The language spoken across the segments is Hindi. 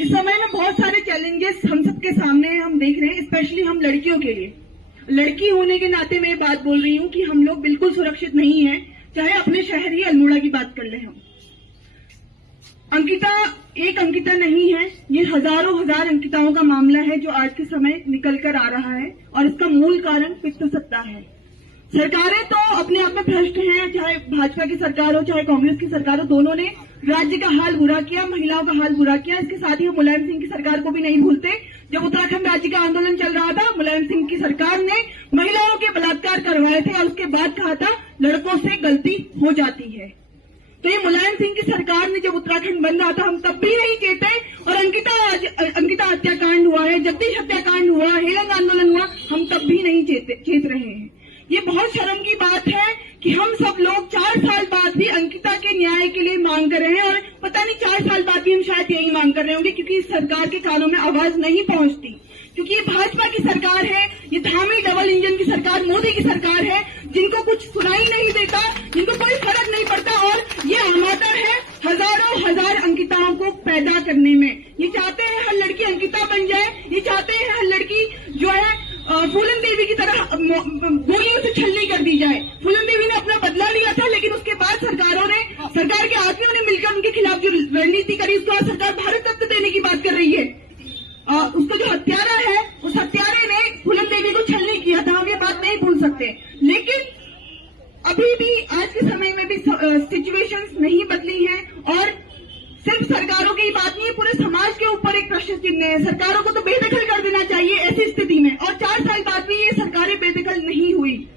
इस समय में बहुत सारे चैलेंजेस हम सबके सामने हैं, हम देख रहे हैं, स्पेशली हम लड़कियों के लिए। लड़की होने के नाते मैं बात बोल रही हूँ कि हम लोग बिल्कुल सुरक्षित नहीं हैं, चाहे अपने शहर ही अल्मोड़ा की बात कर लें हम। अंकिता एक अंकिता नहीं है, ये हजारों हजार अंकिताओं का मामला है जो आज के समय निकल कर आ रहा है, और इसका मूल कारण पितृसत्ता है। सरकारें तो अपने आप में भ्रष्ट हैं, चाहे भाजपा की सरकार हो चाहे कांग्रेस की सरकार हो, दोनों ने राज्य का हाल बुरा किया, महिलाओं का हाल बुरा किया। इसके साथ ही वो मुलायम सिंह की सरकार को भी नहीं भूलते। जब उत्तराखंड राज्य का आंदोलन चल रहा था, मुलायम सिंह की सरकार ने महिलाओं के बलात्कार करवाए थे और उसके बाद कहा था लड़कों से गलती हो जाती है। तो ये मुलायम सिंह की सरकार ने जब उत्तराखंड बन रहा था, हम तब भी नहीं चेते, और अंकिता हत्याकांड हुआ है, जगदीश हत्याकांड हुआ, हेलंग आंदोलन हुआ, हम तब भी नहीं चेत रहे हैं। ये बहुत शर्म की बात है कि हम सब लोग 4 साल बाद भी अंकिता के न्याय के लिए मांग कर रहे हैं, और पता नहीं 4 साल बाद भी हम शायद यही मांग कर रहे होंगे, क्योंकि इस सरकार के कानों में आवाज नहीं पहुंचती। क्योंकि ये भाजपा की सरकार है, ये धामी डबल इंजन की सरकार, मोदी की सरकार है, जिनको कुछ सुनाई नहीं देता, जिनको कोई फर्क नहीं पड़ता, और ये आमादा है हजारों हजार अंकिताओं को पैदा करने में। ये चाहते हैं हर लड़की अंकिता बन जाए, ये चाहते हैं हर लड़की जो है फूलन देवी की तरह गोलियों से छलनी कर दी जाए। फूलन देवी ने अपना बदला लिया था, लेकिन उसके बाद सरकार के आदमियों ने मिलकर उनके खिलाफ जो रणनीति करी, उसके बाद सरकार भारत रत्न देने की बात कर रही है। उसका जो हत्यारा है, उस हत्यारे ने फूलन देवी को छलनी किया था, हम ये बात नहीं भूल सकते। लेकिन अभी भी आज के समय में भी सिचुएशंस नहीं बदली हैं, और सिर्फ सरकारों की बात नहीं है, पूरे समाज के ऊपर एक प्रश्न चिन्ह है। सरकारों को तो बेदखल कर देना चाहिए ऐसी स्थिति में, और 4 साल बाद भी ये सरकारें बेदखल नहीं हुई।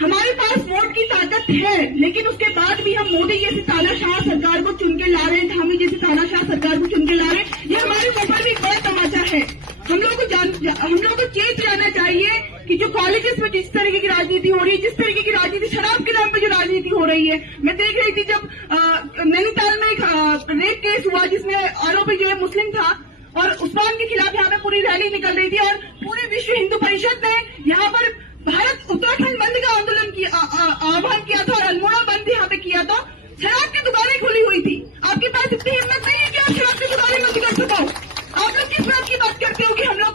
हमारे पास वोट की ताकत है, लेकिन उसके बाद भी हम मोदी जैसी तानाशाह सरकार को चुन के ला रहे हैं, धामी जैसी तानाशाह सरकार को चुन के ला रहे हैं। ये हमारे ऊपर भी एक बड़ा तमाचा है। हम लोगों को चेत जाना चाहिए कि जो कॉलेजेस में जिस तरीके की राजनीति हो रही है, जिस तरीके की राजनीति शराब के नाम पे जो राजनीति हो रही है, मैं देख रही थी जब नैनीताल में एक रेप केस हुआ जिसमें आरोपी जो है मुस्लिम था, और उस्मान के खिलाफ यहाँ पे पूरी रैली निकल रही थी, और पूरे विश्व हिंदू परिषद ने यहाँ पर भारत उत्तराखंड बंद का आंदोलन किया, आह्वान किया था, और अल्मोड़ा बंद यहाँ पे किया था। शराब की दुकानें खुली हुई थी। आपके पास इतनी हिम्मत नहीं है कि आप शराब की दुकानें बंद कर सको। आप लोग किस बात की बात करते हो कि हम लोग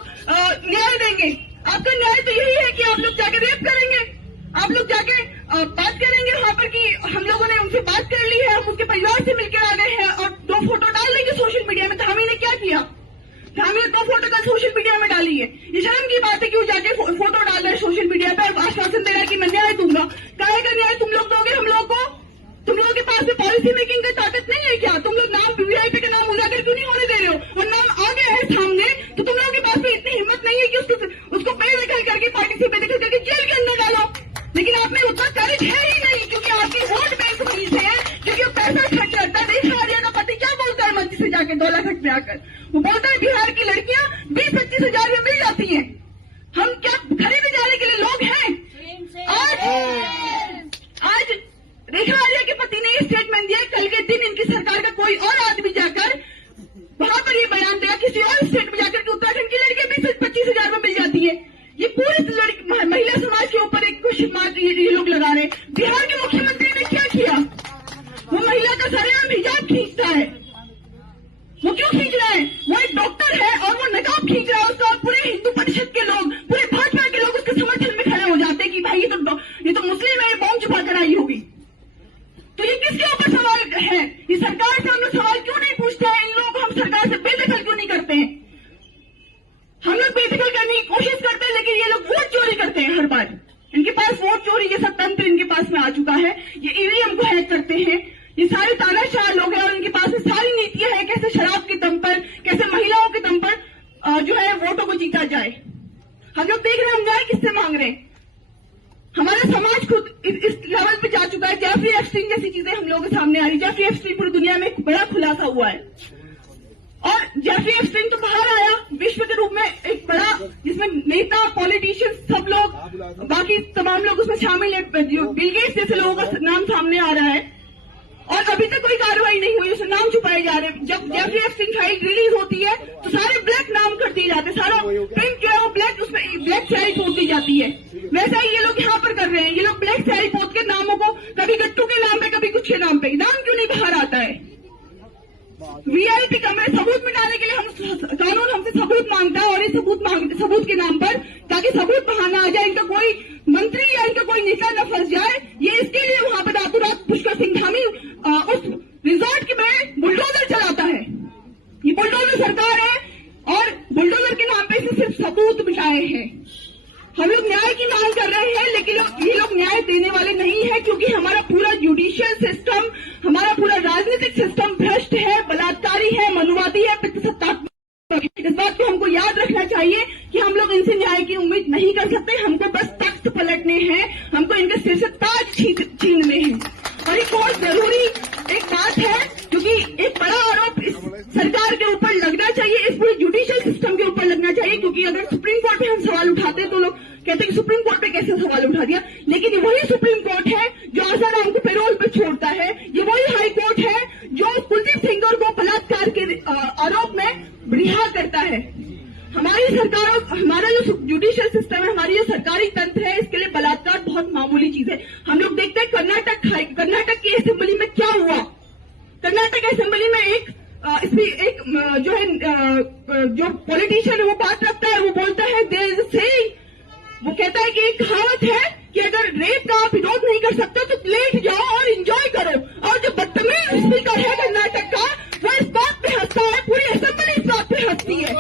न्याय देंगे? आपका न्याय तो यही है कि आप लोग जाके रेप करेंगे, आप लोग जाके बात करेंगे वहां पर कि हम लोगों ने उनसे बात कर ली है, हम उसके परिवार से मिलकर आ गए हैं, और 2 फोटो डाल देंगे सोशल मीडिया में। धामी ने क्या किया? धामी ने 2 फोटो कल सोशल मीडिया में डाली है। ये शर्म की बात है कि वो जाके फोटो डाल रहे हैं सोशल मीडिया पर, आश्वासन दे रहा है कि मैं न्याय दूंगा। काहे का न्याय तुम लोग दोगे हम लोग को? तुम लोगों के पास में पॉलिसी मेकिंग की ताकत नहीं है क्या? तुम लोग नाम वीआईपी का नाम उजागर क्यों नहीं होने दे रहे हो? और नाम आ गया है सामने, तो तुम लोगों के पास में इतनी हिम्मत नहीं है कि उसको बेदखल करके, पार्टी से बेदखल करके जेल के अंदर डालो। लेकिन आप में उतना करेज है ही नहीं, क्योंकि आपकी वोट बैंक वहीं से है, क्योंकि वो पैसा खर्च करता है। देश आर्या का पति क्या बोलता है मंच से जाके 2 लाख पे आकर? वो बोलता है बिहार की लड़कियां 20-25 हजार में मिल जाती हैं। हम क्या खरीदे जाने के लिए लोग हैं? आज रेखा आर्या के पति ने ये स्टेटमेंट दिया, कल के दिन इनकी सरकार का कोई और आदमी जाकर वहां पर ये बयान दिया किसी और स्टेट में जाकर कि उत्तराखंड की लड़कियां 20-25 हजार में मिल जाती है। ये पूरे महिला समाज के ऊपर एक क्वेश्चन मार्क ये लोग लगा रहे हैं। बिहार के मुख्यमंत्री ने क्या किया? वो महिला का सरेआम हिजाब खींचता है। वो क्यों खींच रहा है? वो एक डॉक्टर है और वो नकाब खींच रहा है उसका, और पूरे हिंदू परिषद के लोग, पूरे भाजपा के लोग उसके समर्थन में खड़े हो जाते हैं कि भाई ये तो मुस्लिम है, ये बॉम्ब छुपा कर आई होगी। तो ये किसके ऊपर सवाल है? ये सरकार से हम लोग सवाल क्यों नहीं पूछते हैं? इन लोगों को हम सरकार से बेदखल क्यों नहीं करते हैं? हम लोग बेदखल करने की कोशिश करते हैं, लेकिन ये लोग वोट चोरी करते हैं हर बार। इनके पास वोट चोरी जैसा तंत्र इनके पास में आ चुका है। ये ईवीएम को हैक करते हैं, ये सारे तानाशाह लोग हैं, और इनके पास में सारी नीतियां हैं कैसे शराब के दम पर, कैसे महिलाओं के दम पर जो है वोटों को जीता जाए। हम लोग देख रहे हैं हम न्याय किससे मांग रहे हैं। हमारा समाज खुद इस लेवल पे जा चुका है। जेफरी एप्स्टीन जैसी चीजें हम लोगों के सामने आ रही। जेफरी एप्स्टीन पूरी दुनिया में एक बड़ा खुलासा हुआ है, और जेफरी एप्स्टीन तो बाहर आया विश्व के रूप में एक बड़ा, जिसमें नेता, पॉलिटिशियंस, सब लोग, बाकी तमाम लोग उसमें शामिल है। बिल गेट्स जैसे लोगों का नाम सामने आ रहा है, और अभी तक कोई कार्रवाई नहीं हुई, उसमें नाम छुपाए जा रहे हैं। जब जेफरी एप्स्टीन फाइल रिलीज होती है तो सारे ब्लैक नाम कर दिए जाते हैं, सारा प्रिंट जो है वो ब्लैक, उसमें ब्लैक स्याही पोत दी जाती है। वैसा ही ये लोग यहाँ पर कर रहे हैं। ये लोग ब्लैक स्याही पोत के नामों को, कभी गट्टू के नाम पे, कभी कुछ के नाम पे, नाम क्यों नहीं बाहर आता है? वीआईपी कमरे सबूत मिटाने के लिए सबूत के नाम पर, ताकि सबूत बहाना आ जाए, इनका कोई मंत्री या इनका कोई नेता न फंस जाए। ये इसके लिए वहां पर रातों रात पुष्कर सिंह धामी उस रिजॉर्ट के में बुलडोजर चलाता है। ये बुलडोजर सरकार है और बुलडोजर के नाम पे इसे सिर्फ सबूत मिटाए हैं। हम लोग न्याय की मांग कर रहे हैं, लेकिन ये लोग न्याय देने वाले नहीं है, क्योंकि हमारा पूरा जुडिशियल सिस्टम, हमारा पूरा राजनीतिक सिस्टम भ्रष्ट है, बलात्कारी है, मनुवादी है, पितृसत्तात्मक। इस बात को हमको याद रखना चाहिए कि हम लोग इनसे न्याय की उम्मीद नहीं कर सकते। हमको बस तख्त पलटने हैं, हमको इनके सिर से ताज छीनने हैं। और एक बहुत जरूरी एक बात है, क्योंकि एक बड़ा आरोप इस सरकार के ऊपर लगना चाहिए, इस पूरे जुडिशियल सिस्टम के ऊपर लगना चाहिए, क्योंकि अगर सुप्रीम कोर्ट पे हम सवाल उठाते हैं तो लोग कहते हैं कि सुप्रीम कोर्ट पे कैसे सवाल उठा दिया, लेकिन वही सुप्रीम कोर्ट है जो आसाराम को पैरोल पे छोड़ता है। ये वही हाई कोर्ट है जो कुलदीप सेंगर को बलात्कार के आरोप में रिहा करता है। हमारी सरकारों, हमारा जो जुडिशियल सिस्टम है, हमारी जो सरकारी तंत्र है, इसके लिए बलात्कार बहुत मामूली चीज है। हम लोग देखते हैं कर्नाटक की असेंबली में क्या हुआ। कर्नाटक असेंबली में एक जो पॉलिटिशियन है वो बात रखता है, वो बोलता है देयर इज अ सेइंग, वो कहता है कि एक कहावत है कि अगर रेप का आप विरोध नहीं कर सकते तो लेट जाओ और एंजॉय करो। और जो बदतमीज स्पीकर है कर्नाटक का, वो इस बात पे हंसता है, पूरी असेंबली इस बात पे हंसती है।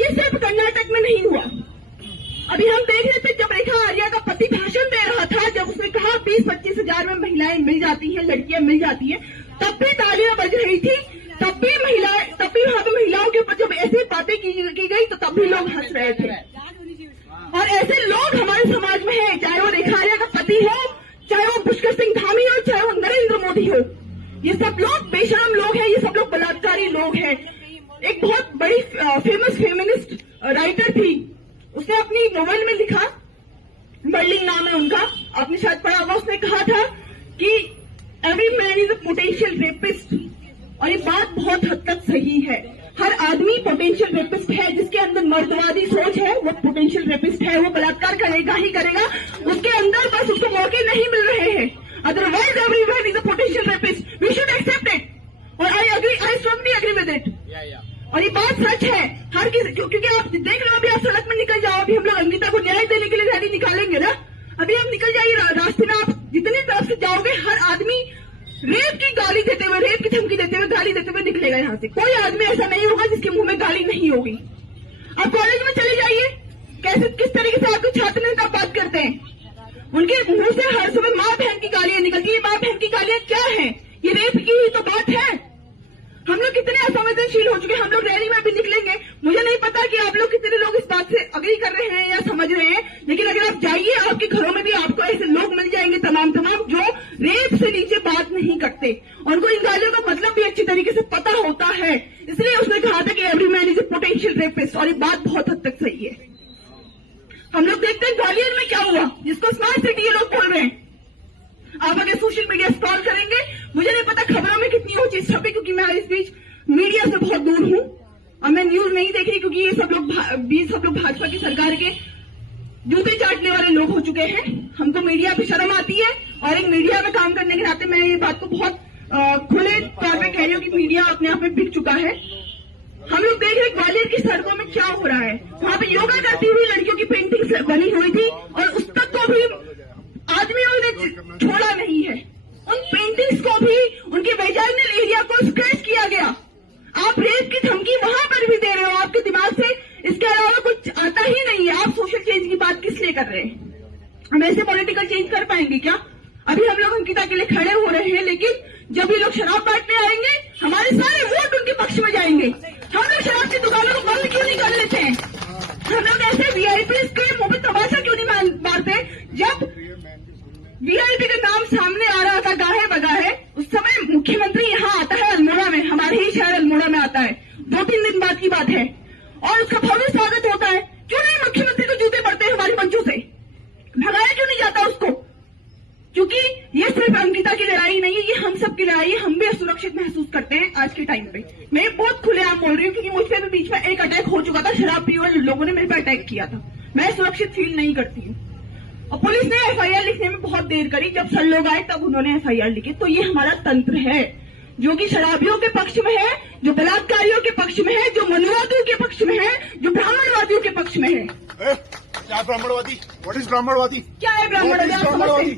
ये सिर्फ कर्नाटक में नहीं हुआ। अभी हम देख रहे थे जब रेखा आर्या का पति भाषण दे रहा था, जब उसने कहा 20-25 हजार में महिलाएं मिल जाती हैं, लड़कियां मिल जाती हैं, तब भी तालियां बज रही थी, तब भी वहां पे महिलाओं के ऊपर जब ऐसी बातें की गई तो तब भी लोग हंस रहे थे। और ऐसे लोग हमारे समाज में हैं, चाहे वो रेखा आर्या का पति हो, चाहे वो पुष्कर सिंह धामी हो, चाहे वो नरेंद्र मोदी हो। ये सब लोग बेशरम लोग हैं, ये सब लोग बलात्कारी लोग हैं। एक बहुत बड़ी फेमस फेमिनिस्ट राइटर थी, उसने अपनी नोवेल में लिखा, बर्लिंग नाम है उनका, आपने शायद पढ़ा होगा। उसने कहा था कि every man is a potential rapist, और ये बात बहुत हद तक सही है। हर आदमी पोटेंशियल रेपिस्ट है, जिसके अंदर मर्दवादी सोच है वो पोटेंशियल रेपिस्ट है, वो बलात्कार करेगा ही करेगा। उसके अंदर बस उसको मौके नहीं मिल रहे हैं। Otherwise every man is a potential rapist, we should accept it, और I strongly agree with it. और ये बात सच है, हर किसी, क्योंकि आप देख रहे हो, अभी आप सड़क में निकल जाओ, अभी हम लोग अंकिता को न्याय देने के लिए रैली निकालेंगे ना, अभी आप निकल जाइए रास्ते में, आप जितनी तरफ से जाओगे हर आदमी रेप की गाली देते हुए, रेप की धमकी देते हुए, गाली देते हुए निकलेगा यहाँ से। कोई आदमी ऐसा नहीं होगा जिसके मुंह में गाली नहीं होगी। आप कॉलेज में चले जाइए, कैसे किस तरीके से आपके छात्र नेता बात करते हैं, उनके मुंह से हर समय माँ बहन की गालियां निकलती है। माँ बहन की गालियां क्या है? ये रेप की ही तो बात है। हम लोग कितने असंवेदनशील हो चुके हैं। हम लोग रैली में भी निकलेंगे, मुझे नहीं पता कि आप लोग कितने लोग इस बात से अग्री कर रहे हैं या समझ रहे हैं, लेकिन अगर आप जाइए, आपके घरों में भी आपको ऐसे लोग मिल जाएंगे तमाम जो रेप से नीचे बात नहीं करते, उनको इन गालियों का मतलब भी अच्छी तरीके से पता होता है। इसलिए उसने कहा था कि every man is a potential rapist, और ये बात बहुत हद तक सही है। हम लोग देखते हैं ग्वालियर में क्या हुआ, जिसको स्मार्ट सिटी ये लोग बोल रहे हैं। आप अगर सोशल मीडिया स्क्रॉल करेंगे, मुझे नहीं पता खबरों में कितनी वो चीज छपी, क्योंकि मैं इस बीच मीडिया से बहुत दूर हूं और मैं न्यूज नहीं देख रही, क्योंकि ये सब लोग भाजपा की सरकार के जूते चाटने वाले लोग हो चुके हैं। हमको मीडिया पे शर्म आती है, और एक मीडिया में काम करने के नाते मैं ये बात को बहुत खुले तौर पे कह रही हूँ कि मीडिया अपने आप में बिक चुका है। हम लोग देख रहे ग्वालियर की सड़कों में क्या हो रहा है। वहां पे योगा करती हुई लड़कियों की पेंटिंग बनी हुई थी, और उस तक को भी आदमियों ने छोड़ा नहीं है। उन पेंटिंग्स को भी, उनके वेजाइनल एरिया को स्क्रैच किया गया। आप रेप की धमकी वहां पर भी दे रहे हो, आपके दिमाग से इसके अलावा कुछ आता ही नहीं है। आप सोशल चेंज की बात किस लिए कर रहे हैं? हम ऐसे पॉलिटिकल चेंज कर पाएंगे क्या? अभी हम लोग अंकिता के लिए खड़े हो रहे हैं, लेकिन जब ये लोग शराब बांटने आएंगे, हमारे सारे वोट उनके पक्ष में जाएंगे। हम लोग शराब की दुकानों को बंद क्यों नहीं कर लेते हैं? हम लोग ऐसे वीआईपी के मुंह में तमाशा क्यों नहीं मारते? जब वीआईपी का नाम सामने आ रहा था गाहे बगाहे, उस समय मुख्यमंत्री यहाँ आता है अल्मोड़ा में, हमारे ही शहर अल्मोड़ा में आता है, 2-3 दिन बाद की बात है, और उसका भव्य स्वागत होता है। क्यों नहीं मुख्यमंत्री को जूते पड़ते हैं हमारी मंचों से? भगाया क्यों नहीं जाता उसको? क्योंकि ये सिर्फ अंकिता की लड़ाई नहीं है, ये हम सब की लड़ाई है। हम भी असुरक्षित महसूस करते हैं आज के टाइम पे। मैं बहुत खुलेआम बोल रही हूँ, क्योंकि मुझ पर भी बीच में एक अटैक हो चुका था, शराब पी हुए लोगों ने मेरे पे अटैक किया था। मैं सुरक्षित फील नहीं करती हूँ, और पुलिस ने एफआईआर लिखने में बहुत देर करी। जब सर लोग आए तब उन्होंने एफआईआर लिखी। तो ये हमारा तंत्र है। जो कि शराबियों के पक्ष में है, जो बलात्कारियों के पक्ष में है, जो मनुवादियों के पक्ष में है, जो ब्राह्मणवादियों के पक्ष में है। क्या ब्राह्मणवादी? व्हाट इज ब्राह्मणवादी? क्या है ब्राह्मणवादी?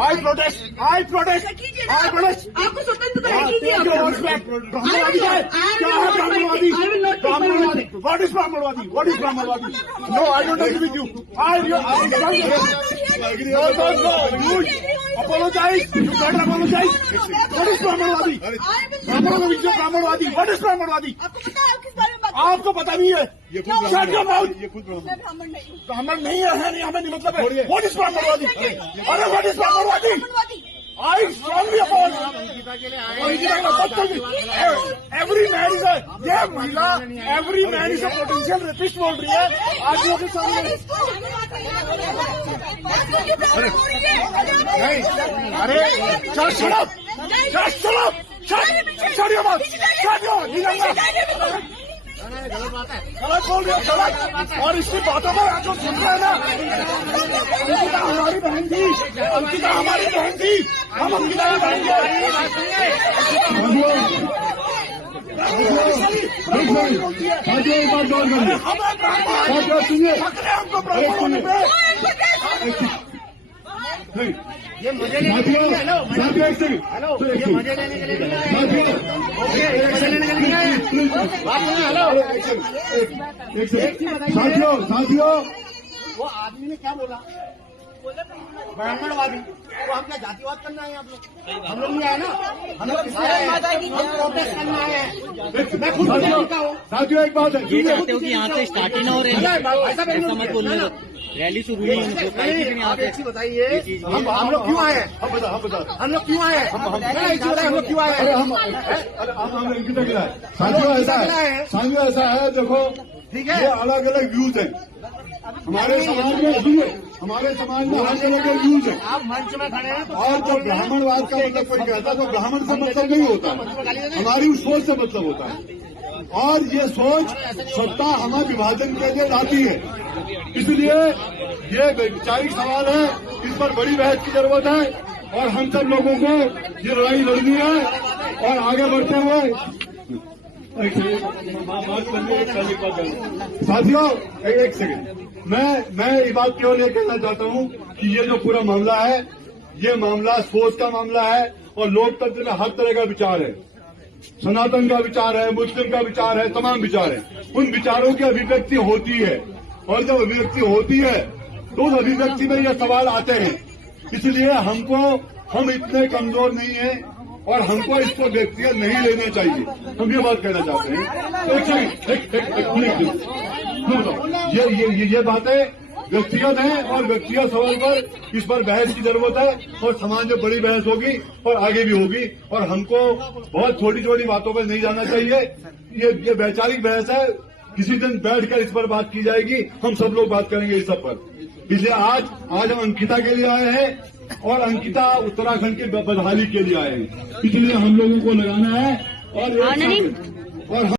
आई प्रोटेस्ट, आई प्रोटेस्ट, आई प्रोटेस्ट। आपको स्वतंत्रता है, कीजिए। ब्राह्मणवादी क्या है? क्या है ब्राह्मणवादी? ब्राह्मणवादी, व्हाट इज ब्राह्मणवादी? व्हाट इज ब्राह्मणवादी? No, I don't agree with you. Apologize. You better apologize. What is ब्राह्मणवादी? ब्राह्मणवादी जो ब्राह्मणवादी, what is ब्राह्मणवादी? आपको पता है आप किस बारे में बात? आपको पता नहीं है? Shut your mouth. मैं ब्राह्मण नहीं हूँ। ब्राह्मण नहीं है नहीं, हमें नहीं मतलब है। What is ब्राह्मणवादी? अरे what is ब्राह्मणवादी? I strongly oppose. Every man is a, ये महिला every man is a potential rapist बोल रही है आदमियों के सामने। नहीं, अरे just shut up, just shut up, shut your mouth, shut your mouth। गलत बोल रही हो, गलत। और इसकी बातों को जो सुन रहे हैं ना, अंकिता हमारी बहन थी, अंकिता हमारी बहन थी, हम अंकिता की बहन हमको ब्राह्मण होने पे। ये मजे लेने के लिए हेलो हेलो, ये मजे लेने के लिए ओके, मजे लेने के लिए बात सुनो। हेलो साथियों वो आदमी ने क्या बोला? ब्राह्मणवादी। वो हम क्या जातिवाद करना है? आप लोग हम लोग नहीं आए ना, हम लोग इसलिए आए हैं, हम प्रोटेस्ट करना आए हैं। मैं खुद का हूँ। साथियों एक बात है, ये चाहते हो कि यहाँ से स्टार्ट ही ना हो रही है, ऐसा मत बोलने दो। रैली शुरू हुई है, आप एक चीज बताइए, हम लोग क्यों आए हैं? हम लोग क्यों आए हैं? हम लोग क्यों आए हैं? हम अंकिता के लिए साथियों ऐसा है, देखो ठीक है, ये अलग अलग व्यूज है हमारे समाज में, सुनिए हमारे समाज में अलग अलग व्यूज है। आप मंच में खड़े हैं और जब ब्राह्मणवाद का मतलब कोई कहता है तो ब्राह्मण से मतलब नहीं होता है, हमारी उस सोच से मतलब होता है। और ये सोच सत्ता हमारे विभाजन के लिए लाती है, इसलिए ये वैचारिक सवाल है, इस पर बड़ी बहस की जरूरत है और हम सब लोगों को ये लड़ाई लड़नी है। और आगे बढ़ते हुए साथियों एक सेकंड, मैं ये बात केवल ये कहना चाहता हूँ कि ये जो पूरा मामला है, ये मामला सोच का मामला है और लोकतंत्र में हर तरह का विचार है। सनातन का विचार है, मुस्लिम का विचार है, तमाम विचार है। उन विचारों की अभिव्यक्ति होती है और जब अभिव्यक्ति होती है तो उस अभिव्यक्ति में ये सवाल आते हैं। इसलिए हम इतने कमजोर नहीं हैं और हमको इसको व्यक्तिगत नहीं लेना चाहिए। हम ये बात कहना चाहते हैं। ये बातें व्यक्तिगत हैं और व्यक्तिगत सवाल पर इस पर बहस की जरूरत है और समाज में बड़ी बहस होगी और आगे भी होगी और हमको बहुत छोटी छोटी बातों पर नहीं जाना चाहिए। ये वैचारिक बहस है, किसी दिन बैठकर इस पर बात की जाएगी, हम सब लोग बात करेंगे इस सब पर। इसलिए आज हम अंकिता के लिए आए हैं और अंकिता उत्तराखंड के बदहाली के लिए आए हैं, इसलिए हम लोगों को लगाना है और